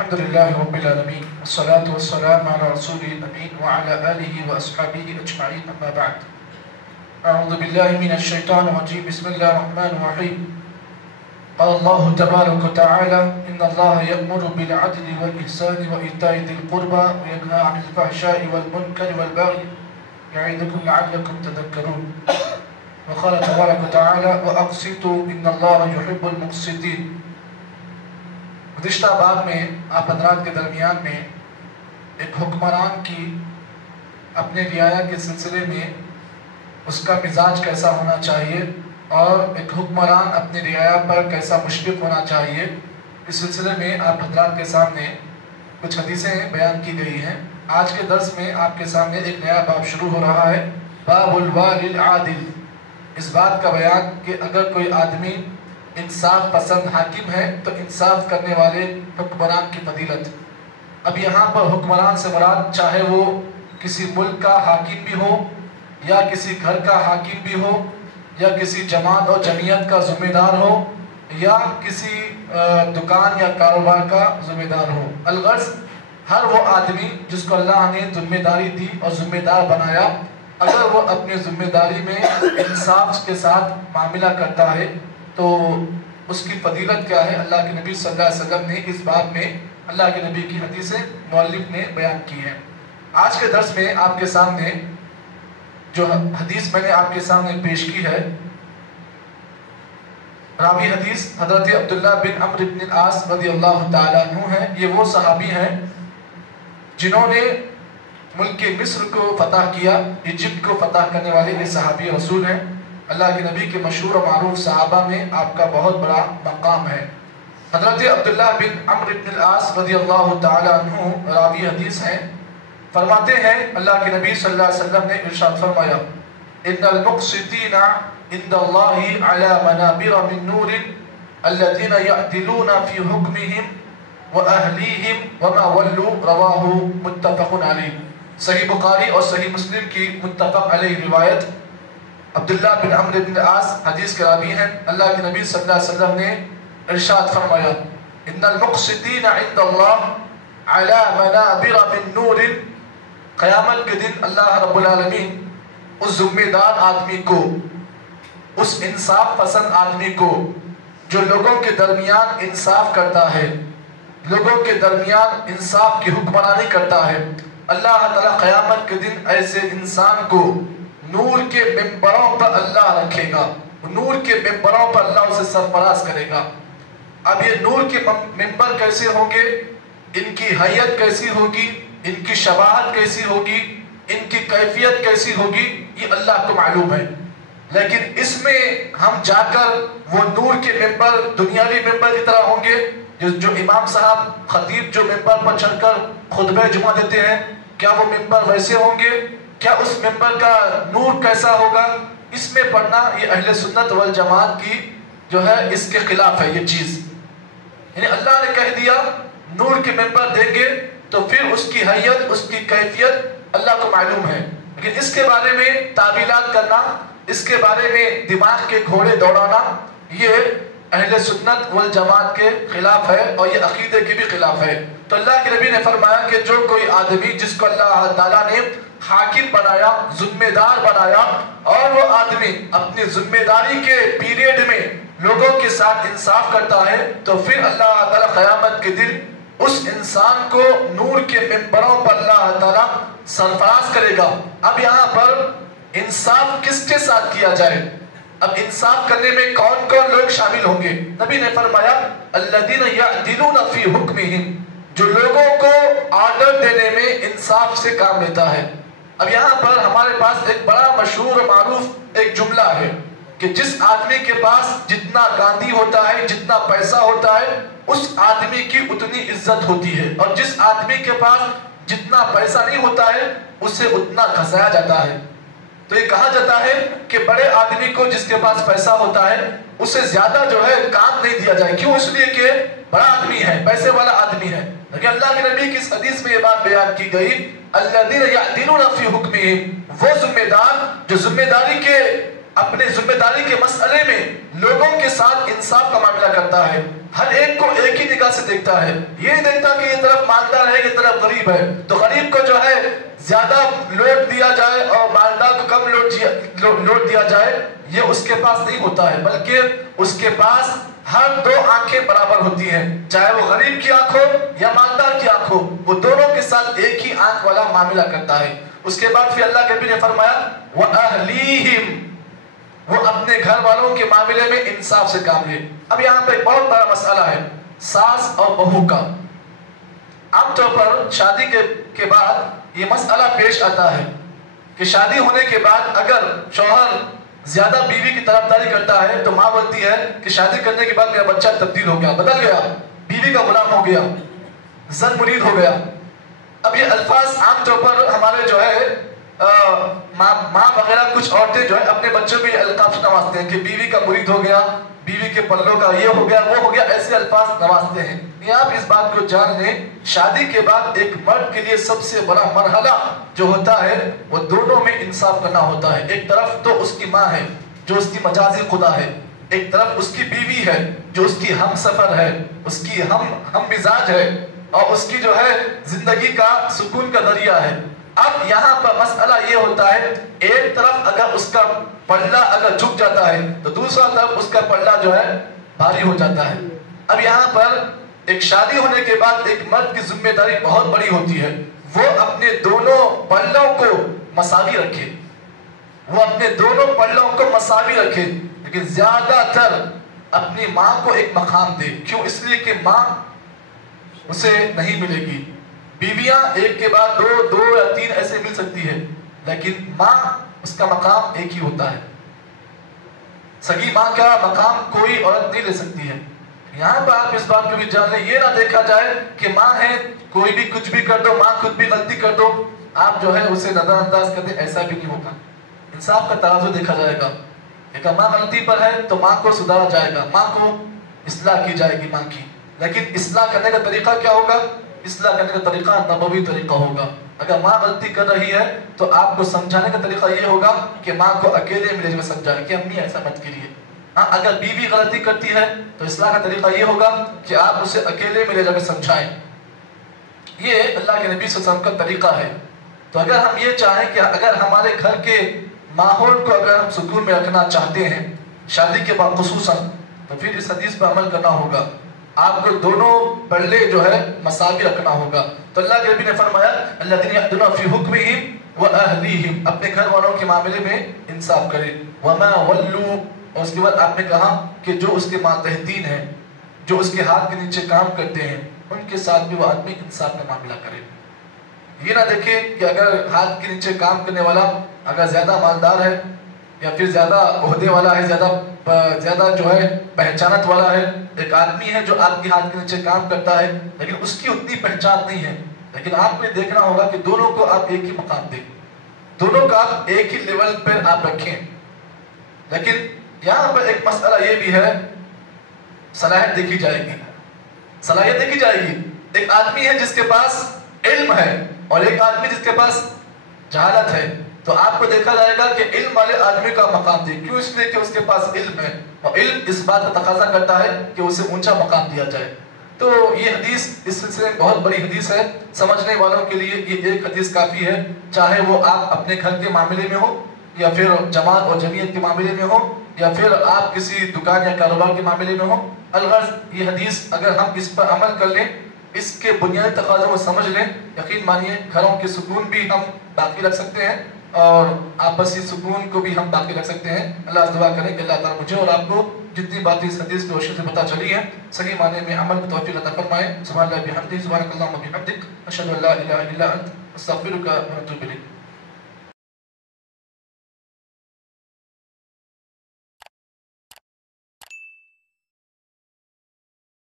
الحمد لله رب العالمين والصلاة والسلام على رسول الأمين وعلى آله وأصحابه أجمعين أما بعد. أعوذ بالله من الشيطان الرجيم. بسم الله الرحمن الرحيم. قال الله تبارك وتعالى إن الله يأمر بالعدل والإحسان وإيتاء ذي القربى وينهى عن الفحشاء والمنكر والبغي يعظكم لعلكم تذكرون. وقال تبارك وتعالى وأقسطوا إن الله يحب المقسطين. گزشتہ باب میں آپ حضرات کے درمیان میں ایک حکمران کی اپنے رعایا کے سلسلے میں اس کا مزاج کیسا ہونا چاہیے اور ایک حکمران اپنے رعایا پر کیسا مشفق ہونا چاہیے، اس سلسلے میں آپ حضرات کے سامنے کچھ حدیثیں بیان کی گئی ہیں. آج کے درس میں آپ کے سامنے ایک نیا باب شروع ہو رہا ہے، باب الوالی العادل. اس بات کا بیان کہ اگر کوئی آدمی انصاف پسند حاکم ہے تو انصاف کرنے والے حکمران کی فضیلت. اب یہاں پر حکمران سے مراد چاہے وہ کسی ملک کا حاکم بھی ہو یا کسی گھر کا حاکم بھی ہو یا کسی جماعت اور جمعیت کا ذمہ دار ہو یا کسی دکان یا کاروبار کا ذمہ دار ہو. الغرض ہر وہ آدمی جس کو اللہ نے ذمہ داری دی اور ذمہ دار بنایا، اگر وہ اپنی ذمہ داری میں انصاف کے ساتھ معاملہ کرتا ہے تو اس کی فضیلت کیا ہے، اللہ کے نبی صلی اللہ علیہ وسلم نے اس باب میں اللہ کے نبی کی حدیث مؤلف نے بیان کی ہے. آج کے درس میں آپ کے سامنے جو حدیث میں نے آپ کے سامنے پیش کی ہے، راوی حدیث حضرت عبداللہ بن عمرو بن العاص رضی اللہ تعالیٰ عنہ ہیں. یہ وہ صحابی ہیں جنہوں نے ملک مصر کو فتح کیا، ایجپٹ کو فتح کرنے والے یہ صحابی رسول ہیں. اللہ کے نبی کے مشہور و معروف صحابہ میں آپ کا بہت بڑا مقام ہے. حضرت عبداللہ بن عمرو بن العاص رضی اللہ تعالیٰ عنہ راوی حدیث ہیں. فرماتے ہیں اللہ کے نبی صلی اللہ علیہ وسلم نے ارشاد فرمایا ان المقسطین عند اللہ علی منابر من نور الذین یعدلون فی حکمہم واہلیہم وما ولوا. رواہ متفق علیہ. صحیح بخاری اور صحیح مسلم کی متفق علیہ روایت. عبداللہ بن عمرو بن العاص حدیث کے راوی ہیں. اللہ کے نبی صلی اللہ علیہ وسلم نے ارشاد فرمایا ان المقسطین عند اللہ علی منابر من نور. قیامت کے دن اللہ رب العالمین اس ذمہ دار آدمی کو، اس انصاف پسند آدمی کو جو لوگوں کے درمیان انصاف کرتا ہے، لوگوں کے درمیان انصاف کی حکمرانی کرتا ہے، اللہ تعالیٰ قیامت کے دن ایسے انسان کو نور کے ممبروں پر اللہ رکھے گا. نور کے ممبروں پر اللہ اسے سرفراز کرے گا. اب یہ نور کے ممبر کیسے ہوں گے، ان کی حیت کیسی ہوگی، ان کی شباہت کیسی ہوگی، ان کی کیفیت کیسی ہوگی، یہ اللہ کو معلوم ہے. لیکن اس میں ہم جا کر وہ نور کے ممبر دنیاوی ممبر کی طرح ہوں گے جو امام صاحب خطیب جو ممبر پر چڑھ کر خطبہ جمعہ دیتے ہیں، کیا وہ ممبر ویسے ہوں گے؟ کیا اس ممبر کا نور کیسا ہوگا؟ اس میں پڑھنا یہ اہل سنت والجماعت کی جو ہے اس کے خلاف ہے یہ چیز. یعنی اللہ نے کہہ دیا نور کے ممبر دیں گے تو پھر اس کی حیت، اس کی کیفیت اللہ کو معلوم ہے. لیکن اس کے بارے میں تعویلات کرنا، اس کے بارے میں دماغ کے گھوڑے دوڑانا، یہ اہل سنت والجماعت کے خلاف ہے اور یہ عقیدے کی بھی خلاف ہے. تو اللہ کے نبی نے فرمایا کہ جو کوئی آدمی جس کو اللہ تعالیٰ نے حاکم بنایا، ذمہ دار بنایا، اور وہ آدمی اپنی ذمہ داری کے پیریڈ میں لوگوں کے ساتھ انصاف کرتا ہے تو پھر اللہ تعالیٰ قیامت کے دن اس انسان کو نور کے ممبروں پر اللہ تعالیٰ سرفراز کرے گا. اب یہاں پر انصاف کس کے ساتھ کیا جائے؟ اب انصاف کرنے میں کون کون لوگ شامل ہوں گے؟ نبی نے فرمایا الذین یعدلون فی حکمہم، جو لوگوں کو آرڈر دینے میں انصاف سے کام لیتا ہے. اب یہاں پر ہمارے پاس ایک بڑا مشہور و معروف ایک جملہ ہے کہ جس آدمی کے پاس جتنا گاندھی ہوتا ہے، جتنا پیسہ ہوتا ہے، اس آدمی کی اتنی عزت ہوتی ہے، اور جس آدمی کے پاس جتنا پیسہ نہیں ہوتا ہے اسے اتنا گھسایا جاتا ہے. تو یہ کہا جاتا ہے کہ بڑے آدمی کو جس کے پاس پیسہ ہوتا ہے اسے زیادہ جو ہے کام نہیں دیا جائے. کیوں؟ اس لیے کہ بڑا آدمی ہے، پیسے والا آدمی ہے. لیکن اللہ کے نبی کی اس حدیث میں یہ بات بیان کی گئی الذین یعدلون فی حکمہم، وہ ذمہ دار جو ذمہ داری کے اپنے ذمہ داری کے مسئلے میں لوگوں کے ساتھ انصاف کا معاملہ کرتا ہے، ہر ایک کو ایک ہی نگاہ سے دیکھتا ہے، یہ نہیں دیکھتا کہ یہ طرف مالدار ہے یہ طرف غریب ہے تو غریب کو جو ہے زیادہ لوٹ دیا جائے اور مالدار کو کم لوٹ دیا جائے، یہ اس کے پاس نہیں ہوتا ہے، بلکہ اس کے پاس ہر دو آنکھیں برابر ہوتی ہیں، چاہے وہ غریب کی آنکھ ہو یا مالدار کی آنکھ ہو، وہ دونوں کے ساتھ ایک ہی آنکھ والا معاملہ کرتا ہے۔ اس کے بعد پھر اللہ کے نبی نے فرمایا وَأَهْلِيهِمْ، وہ اپنے گھر والوں کے معاملے میں انصاف سے کام لے۔ اب یہاں پہ ایک بہت بڑا مسئلہ ہے ساس اور بہو کا۔ عام طور پر شادی کے بعد یہ مسئلہ پیش آتا ہے کہ شادی ہونے کے بعد اگر شوہر زیادہ بیوی کی طرفداری کرتا ہے تو ماں بولتی ہے کہ شادی کرنے کے بعد میرا بچہ تبدیل ہو گیا، بدل گیا، بیوی کا غلام ہو گیا، زن مرید ہو گیا۔ اب یہ الفاظ عام طور پر ہمارے جو ہے ماں وغیرہ کچھ عورتیں جو ہے اپنے بچوں کو یہ القاب سے نوازتے ہیں کہ بیوی کا مرید ہو گیا، بیوی کے پلوں کا یہ ہو گیا وہ ہو گیا، ایسے الفاظ نوازتے ہیں۔ یہ آپ اس بات کو جان لیں، شادی کے بعد ایک مرد کے لیے سب سے بڑا مرحلہ جو ہوتا ہے وہ دونوں میں انصاف کرنا ہوتا ہے۔ ایک طرف تو اس کی ماں ہے جو اس کی مجازی خدا ہے، ایک طرف اس کی بیوی ہے جو اس کی ہم سفر ہے، اس کی ہم مزاج ہے اور اس کی جو ہے زندگی کا سکون کا ذریعہ ہے۔ اب یہاں پر مسئلہ یہ ہوتا ہے ایک طرف اگر اس کا پلڑا اگر جھک جاتا ہے تو دوسرا طرف اس کا پلڑا جو ہے بھاری ہو جاتا ہے۔ اب یہاں پر ایک شادی ہونے کے بعد ایک مرد کی ذمہ داری بہت بڑی ہوتی ہے، وہ اپنے دونوں پلڑوں کو مساوی رکھے، وہ اپنے دونوں پلڑوں کو مساوی رکھے، لیکن زیادہ تر اپنی ماں کو ایک مقام دے۔ کیوں؟ اس لیے کہ ماں اسے نہیں ملے گی، بیویاں ایک کے بعد دو یا تین ایسے مل سکتی ہے، لیکن ماں اس کا مقام ایک ہی ہوتا ہے۔ سگی ماں کا مقام کوئی عورت نہیں لے سکتی ہے۔ یہاں پر آپ اس بات کو بھی جان لیں، یہ نہ دیکھا جائے کہ ماں ہے کوئی بھی کچھ بھی کر دو، ماں خود بھی غلطی کر دو آپ جو ہے اسے نظر انداز کر دیں، ایسا بھی نہیں ہوگا۔ انصاف کا ترازو دیکھا جائے گا، لیکن ماں غلطی پر ہے تو ماں کو سدھارا جائے گا، ماں کو اصلاح کی جائے گی ماں کی، لیکن اصلاح کرنے کا طریقہ کیا ہوگا؟ اصلاح کرنے کا طریقہ نبوی طریقہ ہوگا۔ اگر ماں غلطی کر رہی ہے تو آپ کو سمجھانے کا طریقہ یہ ہوگا کہ ماں کو اکیلے ملے میں سمجھائیں کہ امی ایسا مت کریے۔ ہاں اگر بیوی غلطی کرتی ہے تو اصلاح کا طریقہ یہ ہوگا کہ آپ اسے اکیلے میں لے جا کے سمجھائیں۔ یہ اللہ کے نبی صلی اللہ علیہ وسلم کا طریقہ ہے۔ تو اگر ہم یہ چاہیں کہ اگر ہمارے گھر کے ماحول کو اگر ہم سکون میں رکھنا چاہتے ہیں شادی کے بعد خصوصاً، تو پھر اس حدیث پر عمل کرنا ہوگا، آپ کو دونوں پلڑے جو ہے مساوی رکھنا ہوگا۔ تو اللہ کے نبی نے فرمایا الذین یعدلون فی حکمہم واہلیہم، اپنے گھر والوں کے معاملے میں انصاف کرے۔ وما ولوا، اور اس کے بعد آپ نے کہا کہ جو اس کے ماتحتین ہیں، جو اس کے ہاتھ کے نیچے کام کرتے ہیں، ان کے ساتھ بھی وہ آدمی انصاف کا معاملہ کرے۔ یہ نہ دیکھے کہ اگر ہاتھ کے نیچے کام کرنے والا اگر زیادہ مالدار ہے یا پھر زیادہ عہدے والا ہے، زیادہ جو ہے پہچانت والا ہے، ایک آدمی ہے جو آپ کے ہاتھ کے نیچے کام کرتا ہے لیکن اس کی اتنی پہچان نہیں ہے، لیکن آپ کو دیکھنا ہوگا کہ دونوں کو آپ ایک ہی مقام دیں، دونوں کا آپ ایک ہی لیول پر آپ رکھیں۔ لیکن یہاں پر ایک مسئلہ یہ بھی ہے، صلاحیت دیکھی جائے گی، صلاحیت دیکھی جائے گی۔ ایک آدمی ہے جس کے پاس علم ہے اور ایک آدمی جس کے پاس جہالت ہے، تو آپ کو دیکھا جائے گا کہ علم والے آدمی کا مقام دے۔ کیوں؟ اس لیے کہ اس کے پاس علم ہے اور علم اس بات کا تقاضا کرتا ہے کہ اسے اونچا مقام دیا جائے۔ تو یہ حدیث اس سلسلے میں بہت بڑی حدیث ہے، سمجھنے والوں کے لیے یہ ایک حدیث کافی ہے، چاہے وہ آپ اپنے گھر کے معاملے میں ہو یا پھر جماعت اور جمعیت کے معاملے میں ہو یا پھر آپ کسی دکان یا کاروبار کے معاملے میں ہو۔ الغرض یہ حدیث اگر ہم اس پر عمل کر لیں، اس کے بنیادی تقاضوں کو سمجھ لیں، یقین مانیے گھروں کے سکون بھی ہم باقی رکھ سکتے ہیں اور آپسی سکون کو بھی ہم باقی رکھ سکتے ہیں۔ اللہ سے دعا کریں کہ اللہ تعالیٰ مجھے اور آپ کو جتنی باتیں اس حدیث کی روشنی سے پتہ چلی ہیں صحیح معنی میں عمل کی توفیق عطا فرمائے۔ سبحان اللہ بحمدہ، سبحانک اللہم وبحمدک، اشہد ان لا الہ الا انت، استغفرک و اتوب الیک۔